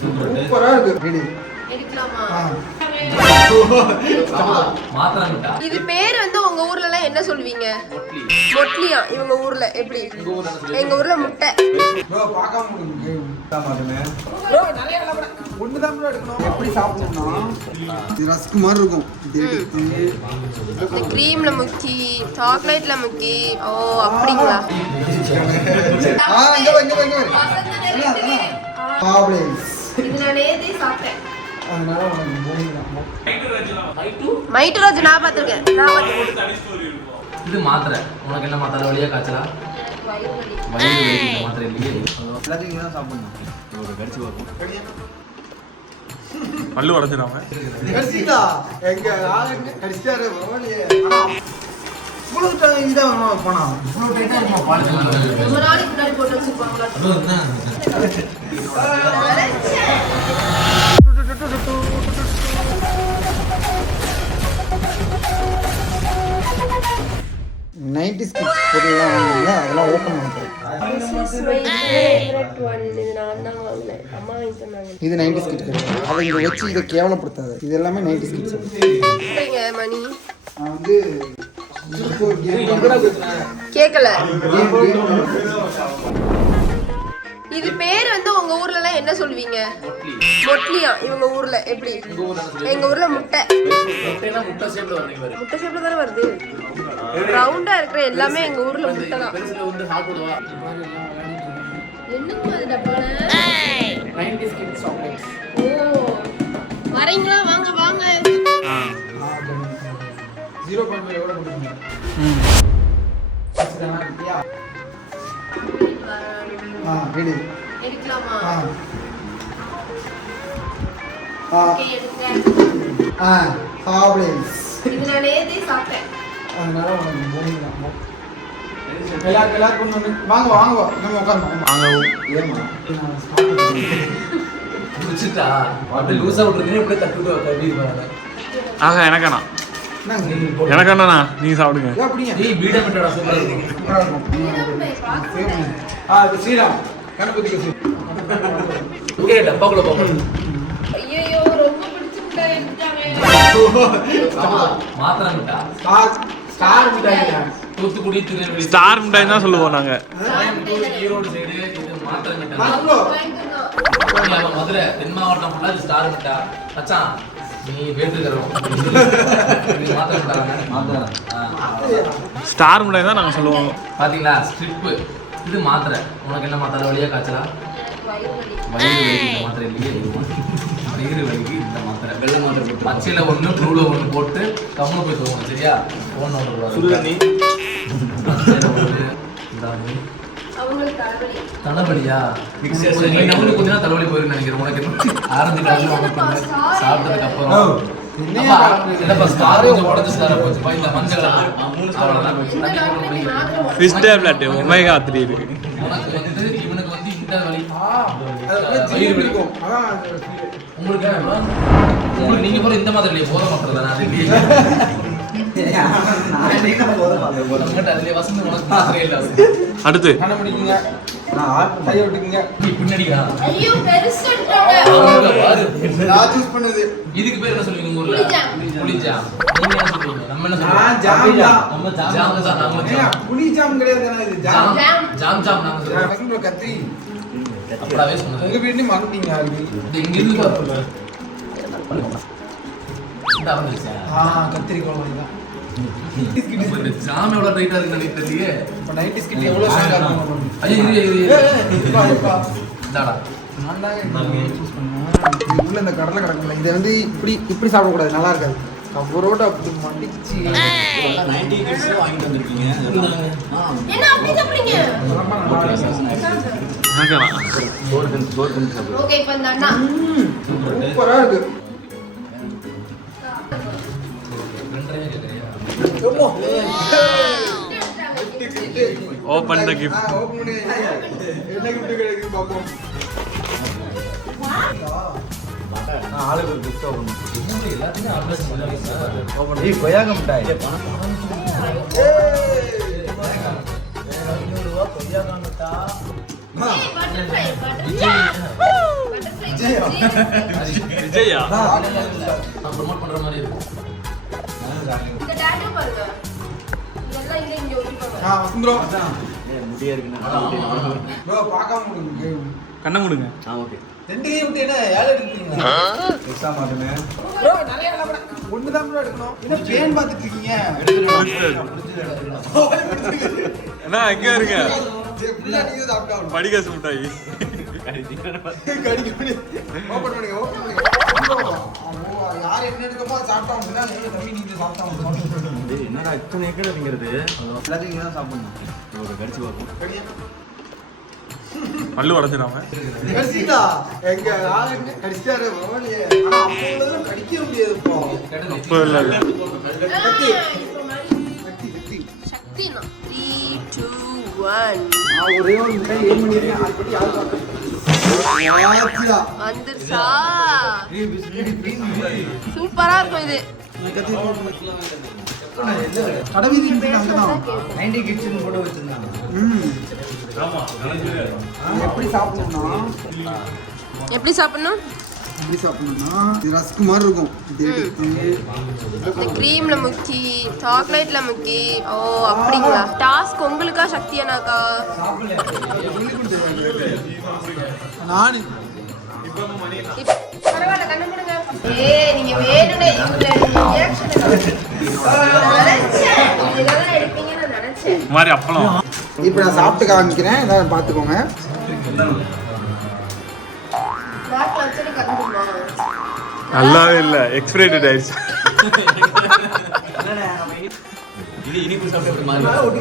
சூப்பரா இருக்கு. இது பேர் வந்து உங்க ஊர்ல எல்லாம் என்ன சொல்வீங்க? மொட்லியா. இவங்க ஊர்ல எப்படி? எங்க ஊர்ல முட்டை. எப்படி சாப்பிடணும்னா இது ரஸ்க் மாதிரி இருக்கும். இந்த கிரீம்ல முக்கி சாக்லேட்ல முக்கி. ஓ அப்படிங்களா? இது நான் நேத்தே சாப்பிட்டேன். மைட்டு ரோஜ் நான் பார்த்திருக்கேன். இது மாத்திரை. உனக்கு என்ன மாத்திரை? வழியா காய்ச்சலா? மாத்திரை இல்லையே. எல்லாத்தையும் தான் சாப்பிடணும். கடிச்சு வரும். பல்லு உடைச்சிடாம கடிச்சிட்டா எங்க ஆளுங்க கடிச்சாரு. இவ்வளவு இதான் போனா இவ்வளவு டைட்டா இருக்குமா பால்? ஒரு நாளைக்கு முன்னாடி போட்டு வச்சிருப்பாங்களா? நைன்டிஸ் கிட்ஸ் பொருள்லாம் வாங்குவீங்க, அதெல்லாம் ஓப்பன் பண்ணிக்கிறேன். இது 90s கிட்ஸ் கிடையாது. அதை இங்கே வச்சு இதை கேவலப்படுத்தாது. இது எல்லாமே 90s கிட்ஸ். மணி நான் வந்து கேட்கல. இது பேர் வந்து உங்க ஊர்ல எல்லாம் என்ன சொல்வீங்க? மொட்லியா. இவங்க ஊர்ல எப்படி? எங்க ஊர்ல முட்டை. முட்டை ஷேப்ல வருது பாரு. முட்டை ஷேப்ல தான வருது. ரவுண்டா இருக்கிற எல்லாமே எங்க ஊர்ல முட்டை தான். பெருசுல வந்து சாப்பிடுவா. என்னங்க அது டப்பால? 90s kids chocolates. ஓ வரீங்களா? வாங்க வாங்க. 0.5 எவ்வளவு கொடுப்பீங்க? சரியா? ரெடி. எடுக்கலாமா? ஓகே எடுக்கிறேன். சாப்லேஸ். இது நான் நேத்தே சாப்பிட்டேன். அதனால உங்களுக்கு போனிங்க. எல்லாரும் கொண்டு வந்து வாங்க வாங்க நம்ம உட்காருங்க. வாங்க. ஏமா குடிச்சிட்டா அப்படியே லூசா விட்டுருந்தீங்க. இப்படியே தட்டுட்டு கட்டி இருப்பாங்க. ஆக எனக்காண்ணா எனக்காண்ணா நீங்க சாப்பிடுங்க. ஏய் பீடா மிட்டாடா சூப்பரா இருக்கும். இது ஸ்ரீராம் கணபதிக்கு சரி. ஓகே டப்பாக்குள்ள போங்க. ஐயோ ரொம்ப பிடிச்சு முட்டை எடுத்துட்டாங்க. மாத்திரை மிட்டா. ஸ்டார் மிட்டாய்ங்க. தூத்துக்குடி திருநெல்வேலி ஸ்டார் மிட்டாய் தான் சொல்லுவோம் நாங்க. ஈரோடு சைடு இது மாத்திரை மிட்டா. மாத்திரை. மதுரை தென் மாவட்டம் ஃபுல்லா இது ஸ்டார் மிட்டா. மச்சான் நீ வேண்டுகிறோம். நீ மாத்திரை மிட்டா. ஸ்டார் மிட்டாய் தான் நாங்க சொல்லுவோம். பாத்தீங்களா? ஸ்ட்ரிப். இது மாத்திரை. உனக்கு என்ன மாத்திரை? வழியா காய்ச்சலா? வயிறு வலிக்கு இந்த மாத்திரை இல்லையே. வயிறு வலிக்கு இந்த மாத்திரை. வெள்ளை மாத்திரை போட்டு பச்சையில ஒன்று ப்ளூல ஒன்று போட்டு கம்முன்னு போய் சொல்லுவோம். சரியா? ஃபோன் நம்பர் சுடுதண்ணி தலைவலியா? கொஞ்ச நேரம் தலைவலி போயிருக்கு நினைக்கிறேன். உனக்கு என்ன ஆரம்பிச்சு சாப்பிட்டதுக்கு அப்புறம் ஃபிஷ் டேப்லெட் ஒமேகா 3 இருக்கு. இவனுக்கு வந்து இந்த வலி உங்களுக்கு நீங்க போற இந்த மாதிரி இல்லையே போத மாட்டேறதா? அடுத்து இதுக்கு பேர் என்ன சொல்லுவீங்க ஊர்ல? புளிஜா. நீங்க என்ன சொல்லுவீங்க? நம்ம என்ன சொல்லுவோம்? ஜாம் தான். நம்ம புளி ஜாம் கிடையாது. இது ஜாம் ஜாம் நாங்க சொல்றோம். கத்திரி அப்படியே சொன்னது. உங்க வீட்லயும் மறந்துட்டீங்க. இங்க இருந்து கத்திரி குழம்பு தான். ஜாம் எவ்வளவு டைட்டா இருக்கு எனக்கு தெரியலையே. இப்ப 90s கிட்ட எவ்வளவு ஸ்ட்ராங்கா இருக்கும். ஐயோ இந்தாடா உள்ள இந்த கடலை கிடக்குல இதை வந்து இப்படி சாப்பிடக்கூடாது. நல்லா இருக்காது. கவரோட அப்படி மண்டிச்சு 90 கிட்ஸ் வாங்கிட்டு வந்திருக்கீங்க. என்ன அப்படி சாப்பிடுறீங்க? ஓகே இப்ப இந்த அண்ணா சூப்பரா இருக்கு. ஓபன் தி கிஃப்ட். ஓபன் பண்ணி என்ன கிஃப்ட் கிடைக்குது பாப்போம். ஆளுக்கு ஒரு கிஃப்ட் ஓபன் பண்ணி எல்லாத்தையும் அட்ரஸ் பண்ணி ஓபன் பண்ணி கொய்யாங்க மிட்டாய். $500 கொய்யாங்க மிட்டாய். விஜயா ப்ரோமோட் பண்ற மாதிரி இருக்கும். இந்த டாட்டூ பாருங்க. இதெல்லாம் இங்க ஒட்டிப்பாங்க. வசந்த் ப்ரோ முடியா இருக்குன்னா ப்ரோ பார்க்காம கொடுங்க. கண்ணை மூடுங்க. ஓகே. ரெண்டு கை விட்டு என்ன ஏழை எடுக்கிறீங்க? எக்ஸாம் ஆடுமே. ப்ரோ நிறைய எல்லாம் ஒன்று தான் ப்ரோ எடுக்கணும். என்ன பேன் பார்த்துட்டு இருக்கீங்க? அண்ணா எங்க இருங்க? ஃபுல்லா நீங்க சாப்பிட்டாங்க. படிகாசு மிட்டாய். கடிக்க முடியும். ஓபன் பண்ணுங்க, ஓபன் பண்ணுங்க. யார் என்ன எடுக்கமோ சாப்பிட்டாங்க. என்ன தம்பி நீங்க சாப்பிட்டாங்க. என்னடா இத்தனை ஏக்கர் அப்படிங்கிறது எல்லாத்தையும் நீங்க தான் சாப்பிடணும். ஒரு கடிச்சு பார்ப்போம். கடியா. பல்லு உடைச்சிடாம. கடிச்சிட்டா. எங்க ஆளு கடிச்சாரு பரவாயில்லையே. ஆனா அப்போ கடிக்க முடியாது இப்போ. அப்போ இல்ல இல்ல. கத்தி. சக்தினா 3 2 1 நான் ஒரே ஒரு முட்டை ஏன் பண்ணிருக்கேன். அதுபடி யாரு பாக்குறா? வந்துருச்சா? சூப்பரா இருக்கும் இது. கடவீதி அங்கதான் 90 கிட்ஸ்னு போட்டு வச்சிருந்தாங்க. எப்படி சாப்பிடணும்னா எப்படி சாப்பிடணும்? எப்படி சாப்பிடணும்னா இது ரஸ்க் மாதிரி இருக்கும். இது எடுத்து இந்த கிரீம்ல முக்கி சாக்லேட்ல முக்கி. ஓ அப்படிங்களா? டாஸ்க் உங்களுக்கா சக்தியானாக்கா? நானு பரவாயில்ல கண்ணு மூடுங்க. ஏய் நீங்க வேணும்னே இவங்கள ரியாக்ஷன் நினைச்சேன். இதெல்லாம் எடுப்பீங்கன்னு நான் நினைச்சேன். மாதிரி அப்பளம். இப்போ நான் சாப்பிட்டு காமிக்கிறேன். இதான் பார்த்துக்கோங்க. வாட்ல வச்சு கண்டுமா? நல்லாவே இல்ல. எக்ஸ்பிரேட்டட் ஆயிடுச்சு. இது இனிப்பு சாப்பிட்டு மாதிரி அம்மாவுக்கு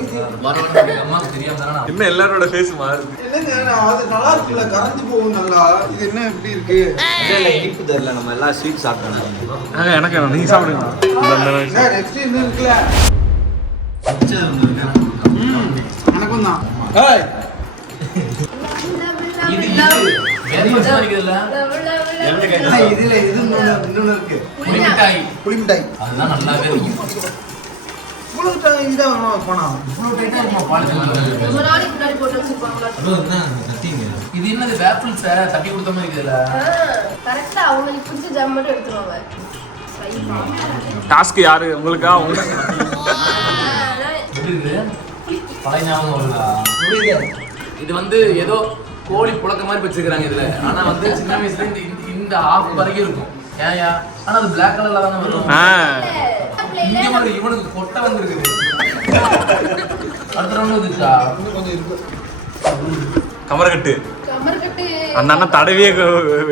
தெரியாம தானே நான் இன்னும் எல்லாரோட ஃபேஸ் மாறுது. என்னங்க அது நல்லா இருக்குல்ல, கரைஞ்சு போகும் நல்லா. இது என்ன எப்படி இருக்கு? இல்ல இனிப்பு தெரியல, நம்ம எல்லாம் ஸ்வீட் சாப்பிட்டோம். எனக்கு வேணும். நீங்க சாப்பிடுங்க. நெக்ஸ்ட் என்ன இருக்குல்ல? எனக்கும் தான். ஏய் இது வேற மாதிரி இருக்குதுல்ல இதுல இது இன்னொன்னு இருக்கு. புளிமிட்டாய் புளி மிட்டாய். அதெல்லாம் நல்லாவே இருக்கும். இவ்வளவு இதான் போனா இவ்வளவு டைட்டா இருக்குமா பாலித்தீன்? ரொம்ப நாளைக்கு முன்னாடி போட்டு வச்சிருப்பாங்களா? இது என்னது வேப்பிள்ஸ் தட்டி கொடுத்த மாதிரி இருக்குதுல்ல? கரெக்டா அவங்களுக்கு பிடிச்ச ஜாம் மட்டும் எடுத்துருவாங்க. டாஸ்க் யாரு? உங்களுக்கா? எப்படி இருக்குது? பழைய ஞாபகம் வருதா? இது வந்து ஏதோ கோழி புழக்க மாதிரி வச்சிருக்காங்க இதுல. ஆனா வந்து சின்ன வயசுல இந்த ஆஃப் வரைக்கும் இருக்கும். ஏயா ஆனா அது பிளாக் கலர்ல தானே வரும். இங்க மாதிரி இவனுக்கு கொட்டை வந்துருக்குது. அடுத்த ரவுண்ட் வந்துச்சா? கொஞ்சம் இருக்கு. கமரக்கட்டு. கமர்கட்டு. அந்த அண்ணன் தடவியே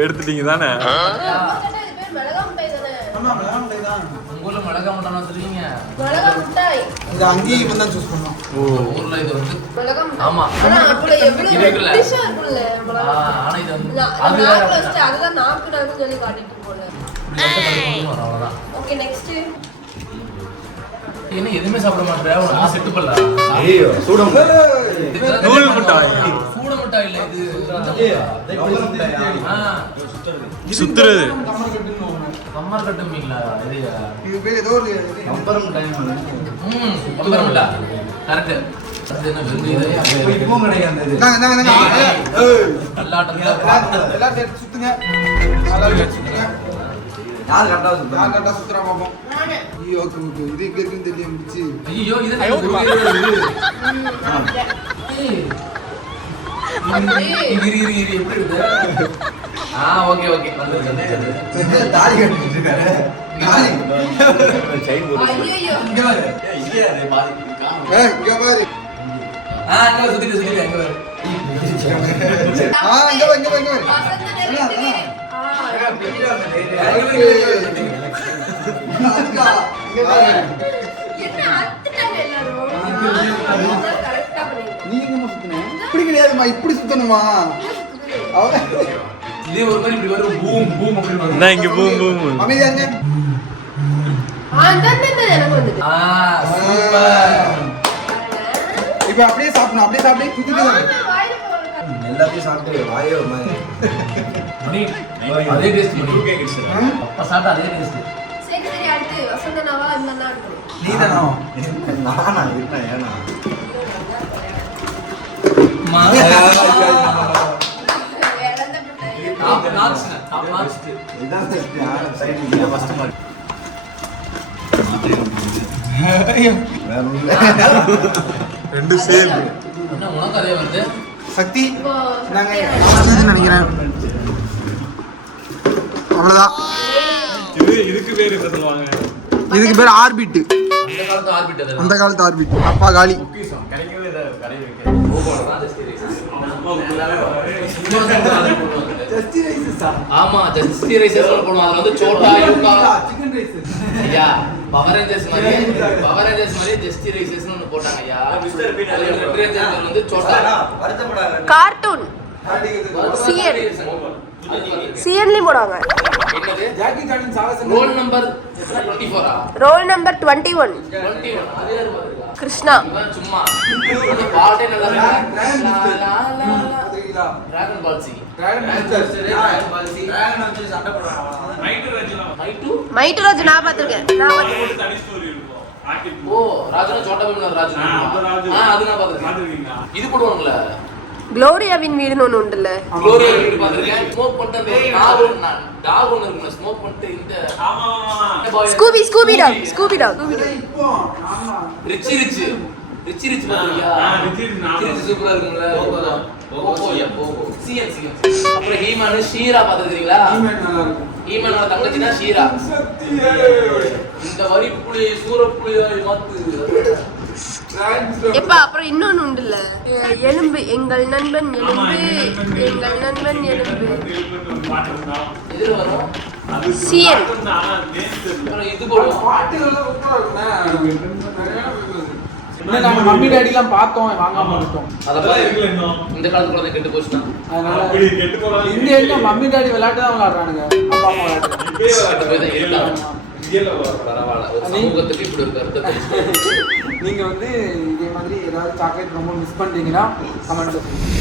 எடுத்துட்டீங்க தானே? கமர்கட்டு இது பேர் மிளகா மிட்டாய் தானே? ஆமா மிளகா மிட்டாய் தான். உங்க ஊர்ல மிளகா மட்டன் வச்சிருக்கீங்க? மிளகா மிட்டாய். இது அங்கேயும் இவன் தான் சூஸ் பண்ணுவான். ஊர்ல இது வந்து மிளகா மிட்டாய். ஆமா. ஆனா அப்பல எவ்வளவு இது இருக்குல்ல? டிஷ்ஷா இருக்குல்ல மிளகா. ஆனா இது வந்து அது நாக்கு வச்சு அதுதான் நாக்கு நாக்கு சொல்லி காட்டிட்டு போல. அவ்வளவுதான். Okay next. என்ன எதுவுமே சாப்பிட மாட்டேன். உனக்கு செட்டு பண்ணல. ஐயோ சூடம். நூல் மிட்டாய். சூட மிட்டாய் இல்ல இது. சுத்துறது. கமர்கட்டுன்னு ஒண்ணு. கம்மர் கட்டுமீங்களா? இது இது பேர் ஏதோ ஒரு நம்பரும் டைம் கம்பர் மிட்டா. கரெக்ட். அது என்ன வெறும் இப்போ கிடையாது இது. நாங்க ஏய் நல்லாட்டம் எல்லாரும் எடுத்து சுத்துங்க. எல்லாரும் எடுத்து சுத்துங்க. யார் கரெக்டா சொல்றாங்க? யார் கரெக்டா சுத்துறா பாப்போம். நானு. ஐயோ ஓகே ஓகே. இது எங்க இருக்குன்னு தெரிய முடிச்சு. ஐயோ இது ஏய். இரு எப்படி இருக்கு? ஓகே ஓகே வந்துருச்சு. தாலி கட்டிட்டு இருக்காரு. தாலி. செயின் போட்டு. ஐயோ. இங்க பாரு. இல்லையா அது பாதி காணும். ஏய் இங்க பாரு. அங்க சுத்திட்டு அங்க வர. இங்க பாரு இங்க பாரு இங்க பாரு. வசந்த நெறி. அக்கா, இங்க பாரு. என்ன அத்துட்டாங்க எல்லாரும்? கரெக்ட்டா பண்ணீங்க. நீ எங்கம்மா சுத்துன? இப்படி கிடையாதும்மா, இப்படி சுத்தணுமா? அவ- இதே ஒரு மாதிரி இப்படி வரும் பூம் பூம் அப்படி வரும். நான் இங்க பூம் பூம். அமைதியா இருங்க. அந்த எனக்கு வந்துட்டு. சூப்பர். இப்ப அப்படியே சாப்பிடணும், அப்படியே சாப்பிடு. சுத்திட்டு வா. வாயில போற எல்லாத்தையும் சாப்பிட்டு வாயே ஒரு மாதிரி. மணி அதே டேஸ்ட் மணி. ஆ? அப்பா சாப்பிட்டா அதே டேஸ்ட். சரி சரி அடுத்து வசந்தனாவா இல்லன்னா அடுத்து. நீதானா? நானா இருக்கேன் ஏன்னா இதான் சைடு ஃபர்ஸ்ட் மார்க். வேற ஒண்ணும் இல்ல. ரெண்டு சேர்ந்து என்ன உனக்கு அதே வந்து சக்தி நாங்க சக்தின்னு நினைக்கிறேன். அவ்வளவுதான். இதுக்கு பேர் என்ன சொல்லுவாங்க? இதுக்கு பேர் ஆர்பிட். அந்த காலத்து ஆர்பிட் அது. அந்த காலத்து ஆர்பிட். அப்பா காலி. கிடைக்கவே கடை வைக்க ஆமா ஜஸ்டி ரைசஸ் போடுவாங்க. அதுல வந்து சோட்டா யூகா சிக்கன் ரைஸ். ஐயா பவர் ரேஞ்சர்ஸ் மாதிரி ஜஸ்டி ரைசஸ்னு ஒன்னு போட்டாங்க ஐயா. ரெட் ரேஞ்சர்ஸ் வந்து சோட்டா கார்ட்டூன் சிஎன்லயும் போடுவாங்க. என்னது ஜாக்கி சானின் சாகசம். ரோல் நம்பர் 24 ஆ ரோல் நம்பர் 21 21 அது யாரு பாருங்க கிருஷ்ணா. இவன் சும்மா இந்த பாட்டே நல்லா இருக்கு. தெரியுதா? டிராகன் பால் சி டிராகன் சண்டை போடுறாங்க. மைட்டுராஜ் நான் பார்த்திருக்கேன். ஓ ராஜனா சோட்டா பீம் ராஜு அது நான் பாத்துருக்கேன். இது போடுவாங்கல குளோரியாவின் வீடுன்னு ஒண்ணு உண்டுல்ல. குளோரியா வீடு பாத்துருக்கேன். ஸ்மோக் பண்ணிட்டு அந்த டாக் ஒன்னு இருக்குல ஸ்மோக் பண்ணிட்டு இந்த ஸ்கூபி டாக் இப்போ ஆமா. ரிச்சி பாத்துறியா? ரிச்சி சூப்பரா இருக்கும்ல. போகோ சிஎன் அப்புறம் ஹீமான் ஷீரா பாத்துக்கிறீங்களா? ஈமெண்ட் நல்லா இருக்கும். ஹீமானோட தங்கச்சி தான் ஷீரா. சக்தியே. இந்த வரி புலி சூரப்புலியாய் மாத்து. எப்ப அப்புறம் இன்னொன்னு உண்டுல்ல எலும்பு எங்கள் நண்பன் எலும்பு எங்கள் நண்பன் எலும்பு இதுல வரும் சிஎன். அப்புறம் இது போடுவோம். பாட்டுகள்லாம் சூப்பரா இருக்குண்ணே. இன்னும் நாங்க மம்மி டாடி எல்லாம் பார்த்தோம், வாங்காம இருக்கோம். அதெல்லாம் இந்த காலத்து குழந்தை கெட்டு போச்சுன்னா அதனால இந்த ஏரியா மம்மி டாடி விளையாட்டு தான் விளையாடுறானுங்க. அப்பா அம்மா விளையாட்டு. கெட்டு போய் தான் இருக்காங்க. பரவாயில்ல ஒரு சமூகத்துக்கு இப்படி ஒரு கருத்தை தெரிவிச்சுக்கோங்க. நீங்க வந்து இதே மாதிரி ஏதாவது சாக்லேட் ரொம்ப மிஸ் பண்றீங்கன்னா கமெண்ட்ல சொல்லுங்க.